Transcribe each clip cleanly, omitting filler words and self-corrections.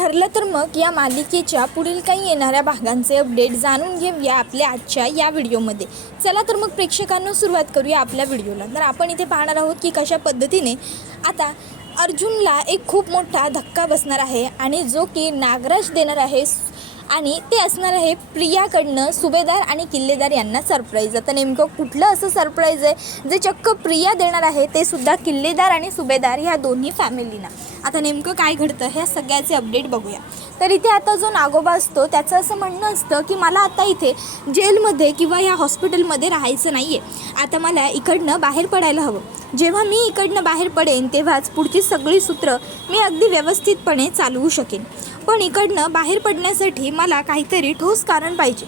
ठरलं तर मग या मालिकेच्या पुढील काही येणाऱ्या भागांचे अपडेट जाणून घेऊया आपल्या आजच्या या व्हिडिओमध्ये. चला तर मग प्रेक्षकांना सुरुवात करूया आपल्या व्हिडिओला. तर आपण इथे पाहणार आहोत की कशा पद्धतीने आता अर्जुनला एक खूप मोठा धक्का बसणार आहे आणि जो की नागराज देणार आहे आणि ते असणार आहे प्रियाकडनं सुभेदार आणि किल्लेदार यांना सरप्राईज. आता नेमकं कुठलं असं सरप्राईज आहे जे चक्क प्रिया देणार आहे, ते सुद्धा किल्लेदार आणि सुभेदार ह्या दोन्ही फॅमिलींना. आता नेमकं काय घडतं ह्या सगळ्याचे अपडेट बघूया. तर इथे आता जो नागोबा असतो त्याचं असं म्हणणं असतं की मला आता इथे जेलमध्ये किंवा या हॉस्पिटलमध्ये राहायचं नाही आहे, आता मला इकडनं बाहेर पडायला हवं. जेव्हा मी इकडनं बाहेर पडेन तेव्हाच पुढची सगळी सूत्र मी अगदी व्यवस्थितपणे चालवू शकेन. पण इकडनं बाहेर पडण्यासाठी मला काहीतरी ठोस कारण पाहिजे.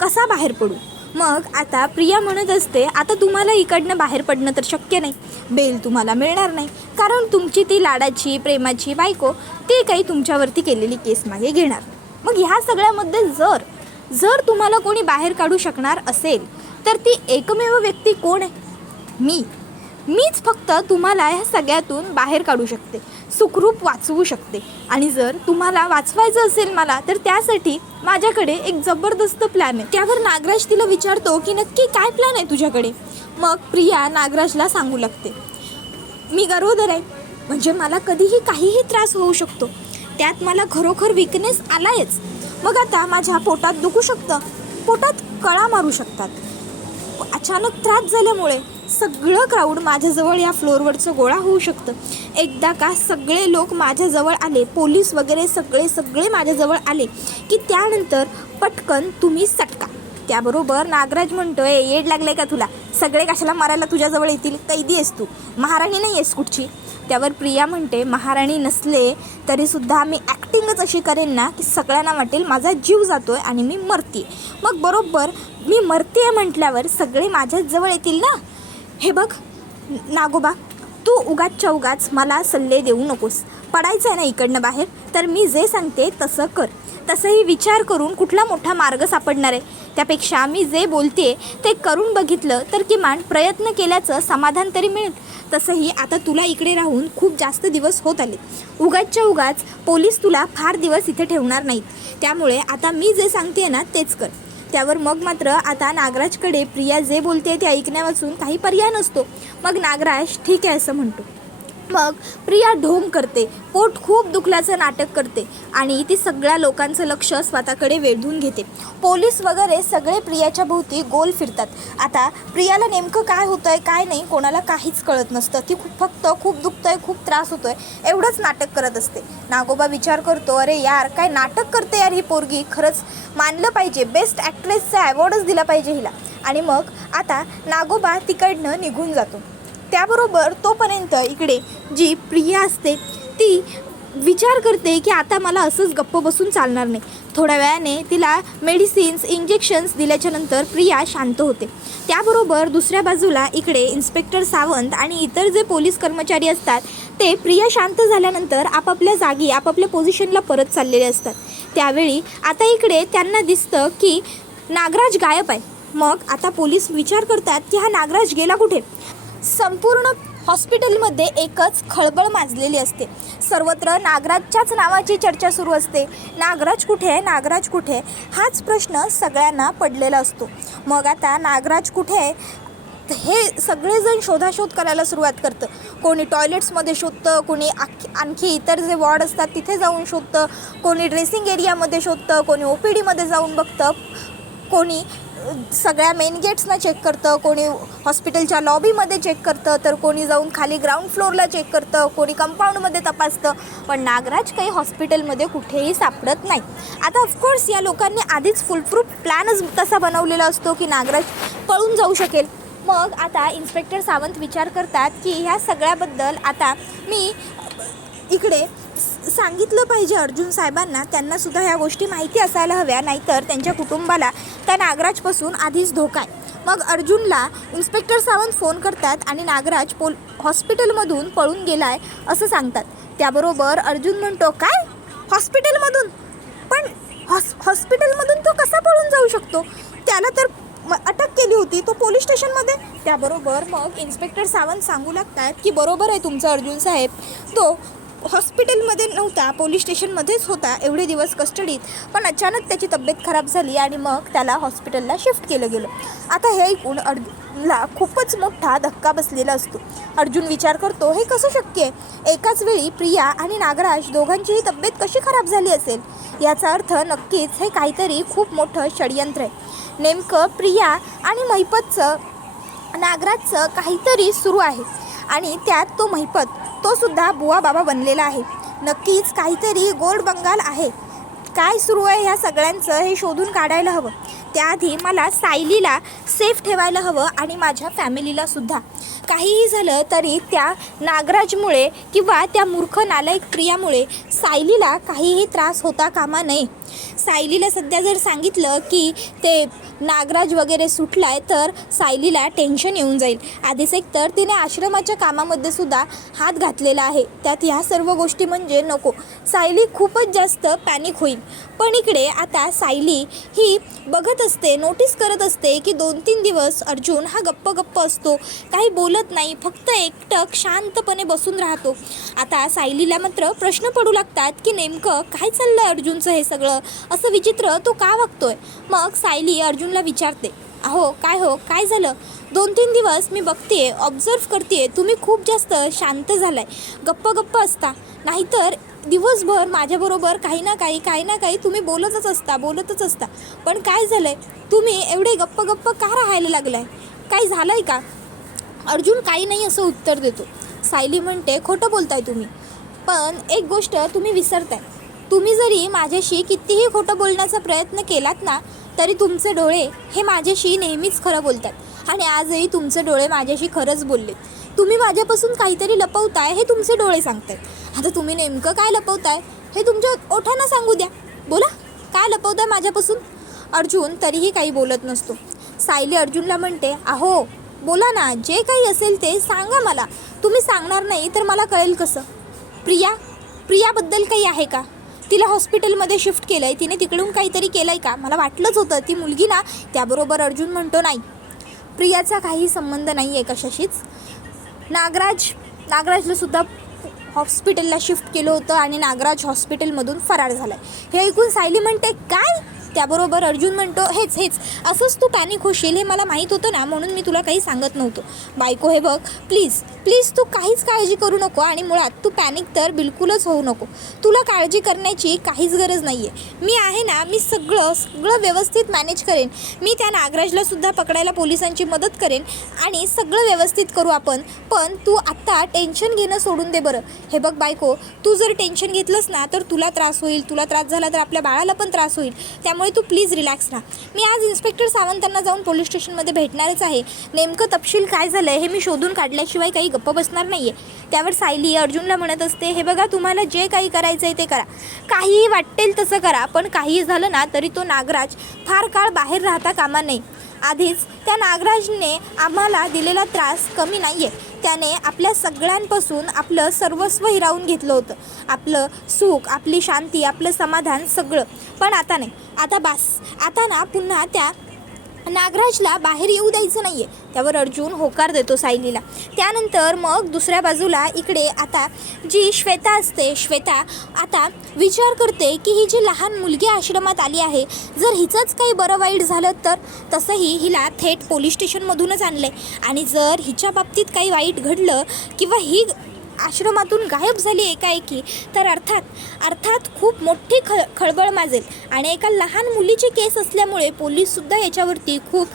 कसा बाहेर पडू? मग आता प्रिया म्हणत असते, आता तुम्हाला इकडनं बाहेर पडणं तर शक्य नाही, बेल तुम्हाला मिळणार नाही, कारण तुमची ती लाडाची प्रेमाची बायको ती काही तुमच्यावरती केलेली केस मागे घेणार. मग ह्या सगळ्यामध्ये जर तुम्हाला कोणी बाहेर काढू शकणार असेल तर ती एकमेव व्यक्ती कोण आहे? मीच फक्त तुम्हाला ह्या सगळ्यातून बाहेर काढू शकते, सुखरूप वाचवू शकते. आणि जर तुम्हाला वाचवायचं असेल मला, तर त्यासाठी माझ्याकडे एक जबरदस्त प्लॅन आहे. त्यावर नागराज तिला विचारतो की नक्की काय प्लॅन आहे तुझ्याकडे? मग प्रिया नागराजला सांगू लागते, मी गरोदर आहे, म्हणजे मला कधीही काहीही त्रास होऊ शकतो, त्यात मला खरोखर विकनेस आलायच. मग आता माझ्या पोटात दुखू शकतं, पोटात कळा मारू शकतात. अचानक त्रास झाल्यामुळे सगळं क्राऊड माझ्याजवळ या फ्लोअरवरचं गोळा होऊ शकतं. एकदा का सगळे लोक माझ्याजवळ आले, पोलीस वगैरे सगळे माझ्याजवळ आले की त्यानंतर पटकन तुम्ही सटका. त्याबरोबर नागराज म्हणतोय, येड लागलंय का तुला? सगळे कशाला मारायला तुझ्याजवळ येतील? कैदी आहेस तू, महाराणी नाही आहेस कुठची. त्यावर प्रिया म्हणते, महाराणी नसले तरीसुद्धा मी ॲक्टिंगच अशी करेन ना की सगळ्यांना वाटेल माझा जीव जातो आहे आणि मी मरते. मग बरोबर मी मरते म्हटल्यावर सगळे माझ्याच जवळ येतील ना. हे बघ नागोबा, तू उगाच मला सल्ले देऊ नकोस. पडायचं आहे ना इकडनं बाहेर, तर मी जे सांगते तसं कर. तसंही विचार करून कुठला मोठा मार्ग सापडणार आहे? त्यापेक्षा मी जे बोलते ते करून बघितलं तर किमान प्रयत्न केल्याचं समाधान तरी मिळेल. तसंही आता तुला इकडे राहून खूप जास्त दिवस होत आले, उगाच पोलीस तुला फार दिवस इथे ठेवणार नाहीत. त्यामुळे आता मी जे सांगते ना तेच कर. त्यावर मग मात्र आता नागराजकडे प्रिया जे बोलते ते ऐकण्यावाचून काही पर्याय नसतो. मग नागराज ठीक आहे असं म्हणतो. मग प्रिया ढोंग करते, पोट खूप दुखल्याचं नाटक करते आणि ती सगळ्या लोकांचं लक्ष स्वतःकडे वेधून घेते. पोलीस वगैरे सगळे प्रियाच्या भोवती गोल फिरतात. आता प्रियाला नेमकं काय होतं आहे काय नाही कोणाला काहीच कळत नसतं. ती फक्त खूप दुखतं आहे, खूप त्रास होतो आहे एवढंच नाटक करत असते. नागोबा विचार करतो, अरे यार काय नाटक करते यार ही पोरगी, खरंच मानलं पाहिजे, बेस्ट ॲक्ट्रेसचा ॲवॉर्डच दिला पाहिजे हिला. आणि मग आता नागोबा तिकडनं निघून जातो. त्याबरोबर तोपर्यंत इकडे जी प्रिया असते ती विचार करते की आता मला असंच गप्प बसून चालणार नाही. थोड्या वेळाने तिला मेडिसिन्स इंजेक्शन्स दिल्याच्यानंतर प्रिया शांत होते. त्याबरोबर दुसऱ्या बाजूला इकडे इन्स्पेक्टर सावंत आणि इतर जे पोलीस कर्मचारी असतात ते प्रिया शांत झाल्यानंतर आपापल्या जागी आपापल्या पोझिशनला परत चाललेले असतात. त्यावेळी आता इकडे त्यांना दिसतं की नागराज गायब आहे. मग आता पोलीस विचार करतात की हा नागराज गेला कुठे? संपूर्ण हॉस्पिटलमध्ये एकच खळबळ माजलेली असते. सर्वत्र नागराजच्याच नावाची चर्चा सुरू असते. नागराज कुठे आहे, नागराज कुठे आहे, हाच प्रश्न सगळ्यांना पडलेला असतो. मग आता नागराज कुठे आहे हे सगळेजण शोधाशोध करायला सुरुवात करतं. कोणी टॉयलेट्समध्ये शोधतं, कोणी आणखी इतर जे वॉर्ड असतात तिथे जाऊन शोधतं, कोणी ड्रेसिंग एरियामध्ये शोधतं, कोणी OPDमध्ये जाऊन बघतं, कोणी सगळ्या मेन गेट्सना चेक करतं, कोणी हॉस्पिटलच्या लॉबीमध्ये चेक करतं, तर कोणी जाऊन खाली ग्राउंड फ्लोअरला चेक करतं, कोणी कंपाऊंडमध्ये तपासतं. पण नागराज काही हॉस्पिटलमध्ये कुठेही सापडत नाही. आता ऑफकोर्स या लोकांनी आधीच फुलप्रूफ प्लॅनच तसा बनवलेला असतो की नागराज पळून जाऊ शकेल. मग आता इन्स्पेक्टर सावंत विचार करतात की ह्या सगळ्याबद्दल आता मी इकडे सांगितलं पाहिजे अर्जुन साहेबांना, त्यांनासुद्धा ह्या गोष्टी माहिती असायला हव्या, नाहीतर त्यांच्या कुटुंबाला त्या नागराजपासून आधीच धोका आहे. मग अर्जुनला इन्स्पेक्टर सावंत फोन करतात आणि नागराज हॉस्पिटलमधून पळून गेला आहे असं सांगतात. त्याबरोबर अर्जुन म्हणतो, काय हॉस्पिटलमधून? पण हॉस्पिटलमधून तो कसा पळून जाऊ शकतो? त्याला तर अटक केली होती, तो पोलीस स्टेशनमध्ये. त्याबरोबर मग इन्स्पेक्टर सावंत सांगू लागतात की बरोबर आहे तुमचं अर्जुन साहेब, तो हॉस्पिटलमध्ये नव्हता, पोलीस स्टेशनमध्येच होता एवढे दिवस कस्टडीत, पण अचानक त्याची तब्येत खराब झाली आणि मग त्याला हॉस्पिटलला शिफ्ट केलं गेलं. आता हे ऐकून अर्जुनला खूपच मोठा धक्का बसलेला असतो. अर्जुन विचार करतो, हे कसं शक्य आहे? एकाच वेळी प्रिया आणि नागराज दोघांचीही तब्येत कशी खराब झाली असेल? याचा अर्थ नक्कीच हे काहीतरी खूप मोठं षडयंत्र आहे. नेमकं प्रिया आणि महिपतचं, नागराजचं काहीतरी सुरू आहे आणि त्यात तो महिपत, तो सुद्धा बुवा बाबा बनलेला आहे. नक्कीच काहीतरी गोड बंगाल आहे. काय सुरू आहे ह्या सगळ्यांचं हे शोधून काढायला हवं. त्याआधी मला सायलीला सेफ ठेवायला हवं आणि माझ्या फॅमिलीला सुद्धा. काहीही झालं तरी त्या नागराजमुळे किंवा त्या मूर्ख नालायक प्रियामुळे सायलीला काहीही त्रास होता कामा नये. सायलीला सध्या जर सांगितलं की ते नागराज वगैरे सुटला आहे तर सायलीला टेन्शन येऊन जाईल. आधीच एक तर तिने आश्रमाच्या कामामध्ये सुद्धा हात घातलेला आहे, त्यात ह्या सर्व गोष्टी म्हणजे नको. सायली खूपच जास्त पॅनिक होईल. पण इकडे आता सायली ही बघत असते, नोटीस करत असते की 2-3 दिवस अर्जुन हा गप्प असतो, काही बोलत नाही, फक्त एकटक शांतपणे बसून राहतो. आता सायलीला मात्र प्रश्न पडू लागतात की नेमकं काय चाललं अर्जुनचं हे सगळं, असं विचित्र तो का वागतोय. मग सायली अर्जुनला विचारते, काय झालं? 2-3 दिवस मी बघते, ऑब्झर्व करते, तुम्ही खूप जास्त शांत झालाय, गप्प असता, नाहीतर दिवसभर माझ्याबरोबर काही ना काही तुम्ही बोलतच असता. पण काय झालंय, तुम्ही एवढे गप्प का राहायला लागलाय? काय झालंय का? अर्जुन काही नाही असं उत्तर देतो. सायली म्हणते, खोटं बोलताय तुम्ही, पण एक गोष्ट तुम्ही विसरताय. तुम्ही जरी माझ्याशी कितीही खोटं बोलण्याचा प्रयत्न केलात ना, तरी तुमचे डोळे हे माझ्याशी नेहमीच खरं बोलतात आणि आजही तुमचे डोळे माझ्याशी खरंच बोललेत. तुम्ही माझ्यापासून काहीतरी लपवताय हे तुमचे डोळे सांगतायत. आता तुम्ही नेमकं काय लपवताय हे तुमच्या ओठांना सांगू द्या. बोला, काय लपवताय माझ्यापासून? अर्जुन तरीही काही बोलत नसतो. सायली अर्जुनला म्हणते, अहो बोला ना, जे काही असेल ते सांगा मला. तुम्ही सांगणार नाही तर मला कळेल कसं? प्रियाबद्दल काही आहे का? तिला हॉस्पिटलमध्ये शिफ्ट केलं आहे, तिने तिकडून काहीतरी केलं आहे का? मला वाटलंच होतं ती मुलगी ना. त्याबरोबर अर्जुन म्हणतो, नाही, प्रियाचा काही संबंध नाही आहे कशाशीच. नागराजला सुद्धा हॉस्पिटलला शिफ्ट केलं होतं आणि नागराज हॉस्पिटलमधून फरार झाला आहे. हे ऐकून सायली म्हणते, काय? त्याबरोबर अर्जुन म्हणतो, हेच असंच तू पॅनिक होशील हे मला माहीत होतं ना, म्हणून मी तुला काही सांगत नव्हतो. बायको, हे बघ, प्लीज तू काहीच काळजी करू नको आणि मुळात तू पॅनिक तर बिलकुलच होऊ नको. तुला काळजी करण्याची काहीच गरज नाही आहे. मी आहे ना, मी सगळं व्यवस्थित मॅनेज करेन. मी त्या नागराजला सुद्धा पकडायला पोलिसांची मदत करेन आणि सगळं व्यवस्थित करू आपण. पण तू आत्ता टेन्शन घेणं सोडून दे बरं. हे बघ बायको, तू जर टेन्शन घेतलंस ना तर तुला त्रास होईल, तुला त्रास झाला तर आपल्या बाळाला पण त्रास होईल. त्यामुळे तू प्लीज रिलॅक्स राहा. मी आज इन्स्पेक्टर सावंतांना जाऊन पोलीस स्टेशनमध्ये भेटणारच आहे. नेमकं तपशील काय झालं आहे हे मी शोधून काढल्याशिवाय काही गप्प बसणार नाही आहे. त्यावर सायली अर्जुनला म्हणत असते, हे बघा, तुम्हाला जे काही करायचं आहे ते करा, काहीही वाटेल तसं करा, पण काहीही झालं ना तरी तो नागराज फार काळ बाहेर राहता कामा नये. आधीच त्या नागराजने आम्हाला दिलेला त्रास कमी नाही आहे. त्याने आपल्या सगळ्यांपासून आपलं सर्वस्व हिरावून घेतलं होतं, आपलं सुख, आपली शांती, आपलं समाधान सगळं. पण आता नाही, आता बास. आता ना पुन्हा त्या नागराजला बाहेर येऊ द्यायचं नाही आहे. त्यावर अर्जुन होकार देतो सायलीला. त्यानंतर मग दुसऱ्या बाजूला इकडे आता जी श्वेता असते, श्वेता आता विचार करते की ही जी लहान मुलगी आश्रमात आली आहे, जर हिचंच काही बरं वाईट झालं तर. तसंही हिला थेट पोलीस स्टेशनमधूनच आणलं आहे आणि जर हिच्या बाबतीत काही वाईट घडलं किंवा ही आश्रमातून गायब झाली एकाएकी तर अर्थात खूप मोठी खळबळ माजेल. आणि एका लहान मुलीची केस असल्यामुळे पोलीससुद्धा याच्यावरती खूप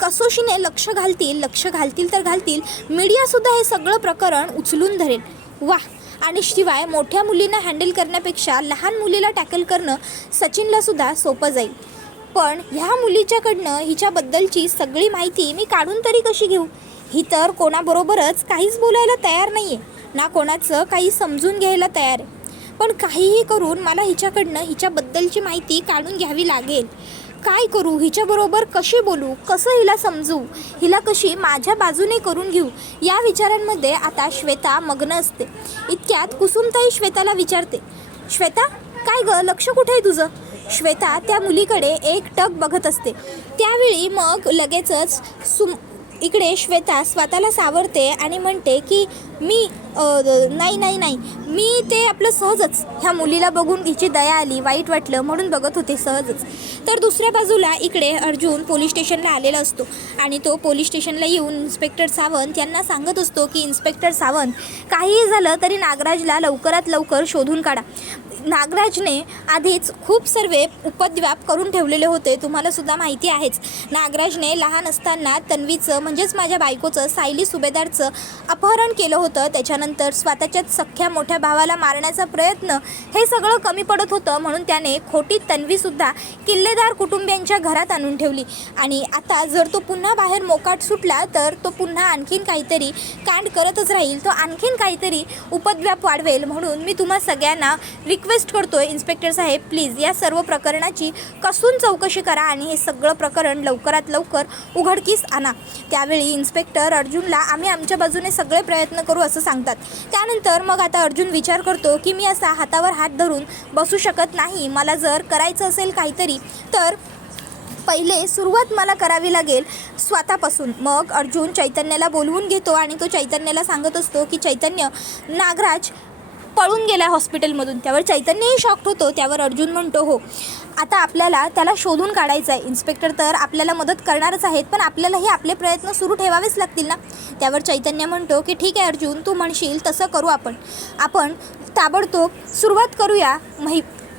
कसोशीने लक्ष घालतील तर घालतील. मीडियासुद्धा हे सगळं प्रकरण उचलून धरेल. वाह. आणि शिवाय मोठ्या मुलींना हँडल करण्यापेक्षा लहान मुलीला टॅकल करणं सचिनलासुद्धा सोपं जाईल. पण ह्या मुलीच्याकडनं हिच्याबद्दलची सगळी माहिती मी काढून तरी कशी घेऊ? ही तर कोणाबरोबरच काहीच बोलायला तयार नाही आहे, ना कोणाचं काही समजून घ्यायला तयार आहे. पण काहीही करून मला हिच्याबद्दलची माहिती काढून घ्यावी लागेल. काय करू? हिच्याबरोबर कशी बोलू? कसं हिला समजू? हिला कशी माझ्या बाजूने करून घेऊ? या विचारांमध्ये आता श्वेता मग्न असते. इतक्यात कुसुमताई श्वेताला विचारते, श्वेता, काय गं, लक्ष कुठे आहे तुझं? श्वेता त्या मुलीकडे एकटक बघत असते. त्यावेळी मग लगेचच इकडे श्वेता स्वतःला सावरते आणि म्हणते की नाही नाही नाही, मी ते आपलं सहजच ह्या मुलीला बघून हिची दया आली, वाईट वाटलं म्हणून बघत होते सहजच. तर दुसऱ्या बाजूला इकडे अर्जुन पोलीस स्टेशनला आलेला असतो आणि तो पोलीस स्टेशनला येऊन इन्स्पेक्टर सावंत यांना सांगत असतो की इन्स्पेक्टर सावंत, काहीही झालं तरी नागराजला लवकरात लवकर शोधून काढा. नागराजने आधीच खूप सर्व उपद्व्याप करून ठेवलेले होते, तुम्हाला सुद्धा माहिती आहेच. नागराजने लहान असताना तन्वीचं म्हणजेच माझ्या बायकोचं सायली सुभेदारचं अपहरण केलं होतं. त्याच्यानंतर स्वतःच्याच सख्ख्या मोठ्या भावाला मारण्याचा प्रयत्न, हे सगळं कमी पडत होतं म्हणून त्याने खोटी तन्वीसुद्धा किल्लेदार कुटुंबियांच्या घरात आणून ठेवली. आणि आता जर तो पुन्हा बाहेर मोकाट सुटला तर तो पुन्हा आणखीन काहीतरी कांड करतच राहील, तो आणखीन काहीतरी उपद्व्याप वाढवेल. म्हणून मी तुम्हा सगळ्यांना रिक्वेस्ट करतोय, इन्स्पेक्टर साहेब प्लीज या सर्व प्रकरणाची कसून चौकशी करा आणि हे सगळं प्रकरण लवकरात लवकर उघडकीस आणा. त्यावेळी इन्स्पेक्टर अर्जुनला आम्ही आमच्या बाजूने सगळे प्रयत्न करू असं सांगतात. त्यानंतर मग आता अर्जुन विचार करतो की मी असा हातावर हात धरून बसू शकत नाही, मला जर करायचं असेल काहीतरी तर पहिले सुरुवात मला करावी लागेल स्वतःपासून. मग अर्जुन चैतन्याला बोलवून घेतो आणि तो चैतन्याला सांगत असतो की चैतन्य, नागराज पळून गेला हॉस्पिटलमधून. त्यावर चैतन्यही शॉक्ड होतो. त्यावर अर्जुन म्हणतो, हो आता आपल्याला त्याला शोधून काढायचं आहे. इन्स्पेक्टर तर आपल्याला मदत करणारच आहेत, पण आपल्यालाही आपले प्रयत्न सुरू ठेवावेच लागतील ना. त्यावर चैतन्य म्हणतो की ठीक आहे अर्जुन, तू म्हणशील तसं करू आपण ताबडतोब सुरुवात करूया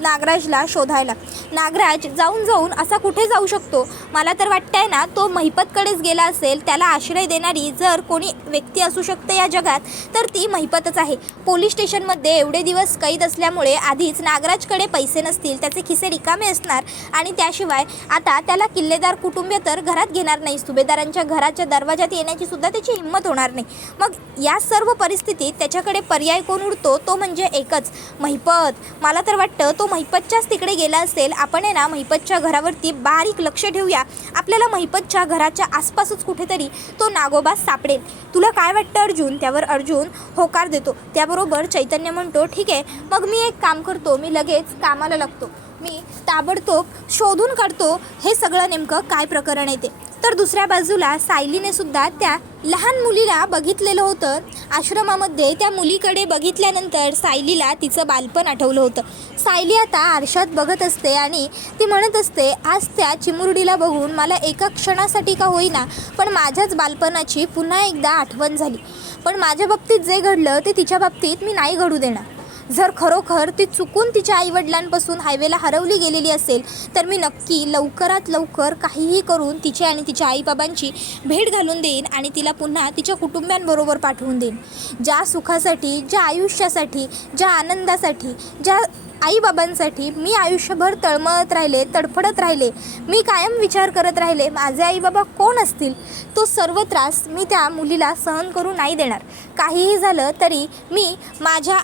नागराजला शोधायला. नागराज जाऊन असा कुठे जाऊ शकतो? मला तर वाटतंय ना तो महिपतकडेच गेला असेल. त्याला आश्रय देणारी जर कोणी व्यक्ती असू शकते या जगात तर ती महिपतच आहे. पोलीस स्टेशनमध्ये एवढे दिवस कैद असल्यामुळे आधीच नागराजकडे पैसे नसतील, त्याचे खिसे रिकामे असणार आणि त्याशिवाय आता त्याला किल्लेदार कुटुंबीय तर घरात घेणार नाही, सुभेदारांच्या घराच्या दरवाजात येण्याची सुद्धा त्याची हिंमत होणार नाही. मग या सर्व परिस्थितीत त्याच्याकडे पर्याय कोण उरतो? तो म्हणजे एकच, महिपत. मला तर वाटतं तो महिपतच्याच तिकडे गेला असेल. आपण आहे ना महिपतच्या घरावरती बारीक लक्ष ठेवूया, आपल्याला महिपतच्या घराच्या आसपासच कुठेतरी तो नागोबा सापडेल. तुला काय वाटतं अर्जुन? त्यावर अर्जुन होकार देतो. त्याबरोबर चैतन्य म्हणतो ठीक आहे, मग मी एक काम करतो, मी लगेच कामाला लागतो, मी ताबडतोब शोधून काढतो हे सगळं नेमकं काय प्रकरण आहे ते. तर दुसऱ्या बाजूला सायलीने सुद्धा त्या लहान मुलीला बघितलेलं होतं आश्रमामध्ये. त्या मुलीकडे बघितल्यानंतर सायलीला तिचं बालपण आठवलं होतं. सायली आता आरशात बघत असते आणि ती म्हणत असते, आज त्या चिमुरडीला बघून मला एका क्षणासाठी का होईना पण माझ्याच बालपणाची पुन्हा एकदा आठवण झाली. पण माझ्या बाबतीत जे घडलं ते तिच्या बाबतीत मी नाही घडू देणार. जर खरोखर ती चुकून तिच्या आईवडिलांपासून हायवेला हरवली गेलेली असेल तर मी नक्की लवकरात लवकर काहीही करून तिचे आणि तिच्या आईबाबांची भेट घालून देईन आणि तिला पुन्हा तिच्या कुटुंबियांबरोबर पाठवून देईन. ज्या सुखासाठी, ज्या आयुष्यासाठी, ज्या आनंदासाठी, ज्या आईबाबांसाठी मी आयुष्यभर तळमळत राहिले, तडफडत राहिले, मी कायम विचार करत राहिले माझे आईबाबा कोण असतील, तो सर्व त्रास मी त्या मुलीला सहन करू नाही देणार. काहीही झालं तरी मी माझ्या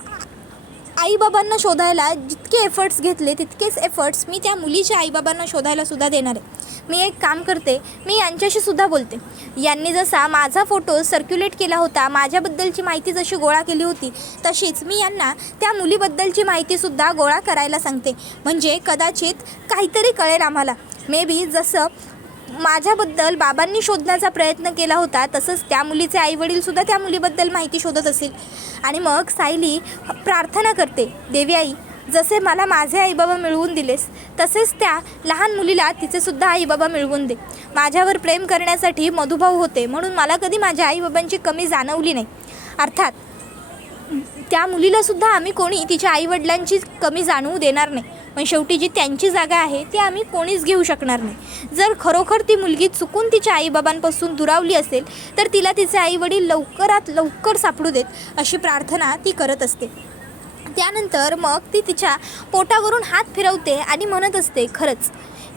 आईबाबांना शोधायला जितके एफर्ट्स घेतले तितकेच एफर्ट्स मी त्या मुलीच्या आईबाबांना शोधायला सुद्धा देणार आहे. मी एक काम करते, मी यांच्याशी सुद्धा बोलते. यांनी जसा माझा फोटो सर्क्युलेट केला होता, माझ्याबद्दलची माहिती जशी गोळा केली होती तशीच मी यांना त्या मुलीबद्दलची माहितीसुद्धा गोळा करायला सांगते. म्हणजे कदाचित काहीतरी कळेल आम्हाला. मे बी जसं माझ्याबद्दल बाबांनी शोधण्याचा प्रयत्न केला होता तसंच त्या मुलीचे आईवडीलसुद्धा त्या मुलीबद्दल माहिती शोधत असतील. आणि मग सायली प्रार्थना करते, देवी आई जसे मला माझे आईबाबा मिळवून दिलेस तसेच त्या लहान मुलीला तिचेसुद्धा आईबाबा मिळवून दे. माझ्यावर प्रेम करण्यासाठी मधुभाऊ होते म्हणून मला कधी माझ्या आईबाबांची कमी जाणवली नाही. अर्थात त्या मुलीलासुद्धा आम्ही कोणी तिच्या आईवडिलांची कमी जाणवू देणार नाही, पण शेवटी जी त्यांची जागा आहे ती आम्ही कोणीच घेऊ शकणार नाही. जर खरोखर ती मुलगी चुकून तिच्या आईबाबांपासून दुरावली असेल तर तिला तिचे आईवडील लवकरात लवकर सापडू देत अशी प्रार्थना ती करत असते. त्यानंतर मग ती तिच्या पोटावरून हात फिरवते आणि म्हणत असते, खरंच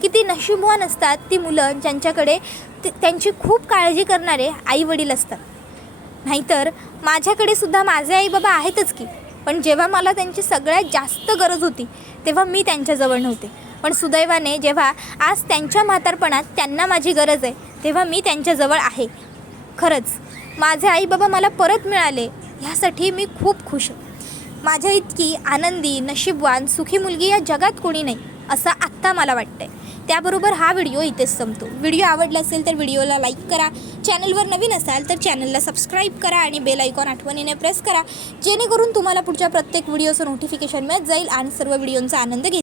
किती नशीबवान असतात ती मुलं ज्यांच्याकडे त्यांची खूप काळजी करणारे आईवडील असतात. नाहीतर माझ्याकडे सुद्धा माझे आईबाबा आहेतच की, पण जेव्हा मला त्यांची सगळ्यात जास्त गरज होती तेव्हा मी त्यांच्याजवळ नव्हते. पण सुदैवाने जेव्हा आज त्यांच्या म्हातारपणात त्यांना माझी गरज आहे तेव्हा मी त्यांच्याजवळ आहे. खरंच माझे आईबाबा मला परत मिळाले ह्यासाठी मी खूप खुश आहे. माझ्या इतकी आनंदी, नशीबवान, सुखी मुलगी या जगात कोणी नाही असं आत्ता मला वाटतंय. त्याबरोबर हा व्हिडिओ इथेच संपतो. व्हिडिओ आवडला असेल तर व्हिडिओला लाईक करा, चॅनलवर नवीन असाल तर चॅनलला सबस्क्राईब करा आणि बेल आयकॉन आठवणीने प्रेस करा, जेणेकरून तुम्हाला पुढच्या प्रत्येक व्हिडिओचं नोटिफिकेशन मिळत जाईल आणि सर्व व्हिडिओंचा आनंद घेता